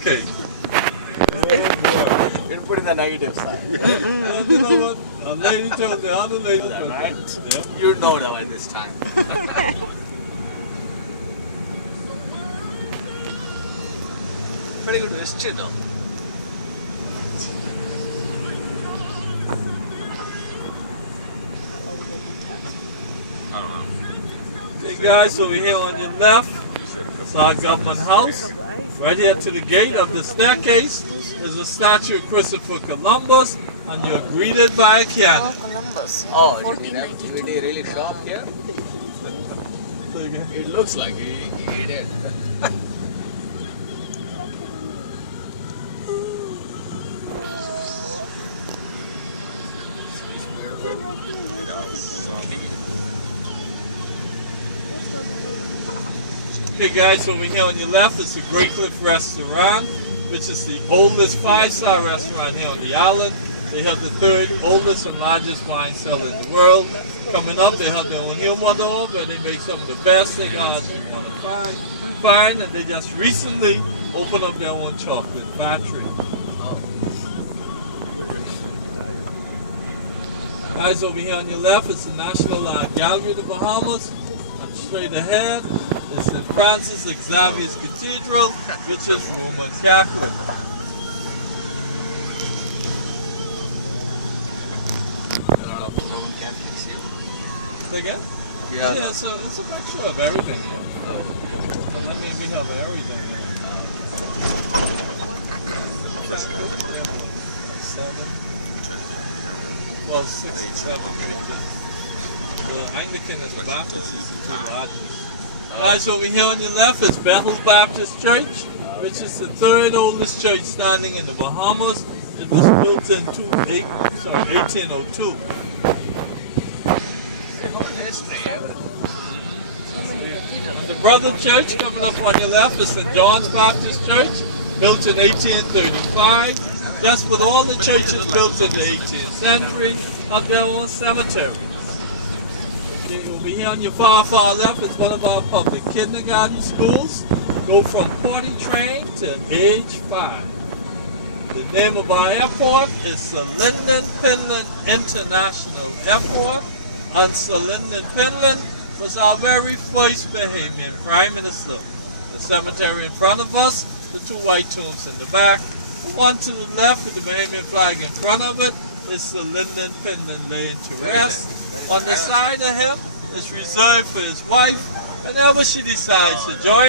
Okay. Oh You put in the negative side. boy. You know what? A lady told the other lady. Is that right? Yeah. You know that by this time. Pretty good history though. I don't know. Okay guys, over here on your left, it's our government house. Right here to the gate of the staircase is a statue of Christopher Columbus, and you're greeted by a cannon. Columbus. Oh, you have DVD really sharp here? It looks like he did. Okay guys, over here on your left is the Great Cliff Restaurant, which is the oldest 5-star restaurant here on the island. They have the 3rd oldest and largest wine cellar in the world. Coming up, they have their own humidor where they make some of the best cigars you want to find. And they just recently opened up their own chocolate factory. Oh. Guys, over here on your left is the National Gallery of the Bahamas. And straight ahead is St. Francis Xavier's Cathedral, which is Roman Catholic. A lot of Roman Catholics here. Say again? Yeah. Yeah, it's a mixture of everything here. Oh. I mean, we have everything here. Well, 6 and 7 churches. The Anglican and the Baptist is the 2 largest. Guys, over here on your left is Bethel Baptist Church, which is the 3rd oldest church standing in the Bahamas. It was built in 1802. And the Brother Church coming up on your left is St. John's Baptist Church, built in 1835. Just with all the churches built in the 18th century, have their own cemetery. Okay, over here on your far left is one of our public kindergarten schools. Go from potty trained to age 5. The name of our airport is Linden, Finland International Airport. And Linden, Finland was our very first Bahamian Prime Minister. The cemetery in front of us, the 2 white tombs in the back. The one to the left with the Bahamian flag in front of it is the Linden, Finland laying to rest. On the side of him is reserved for his wife whenever she decides to join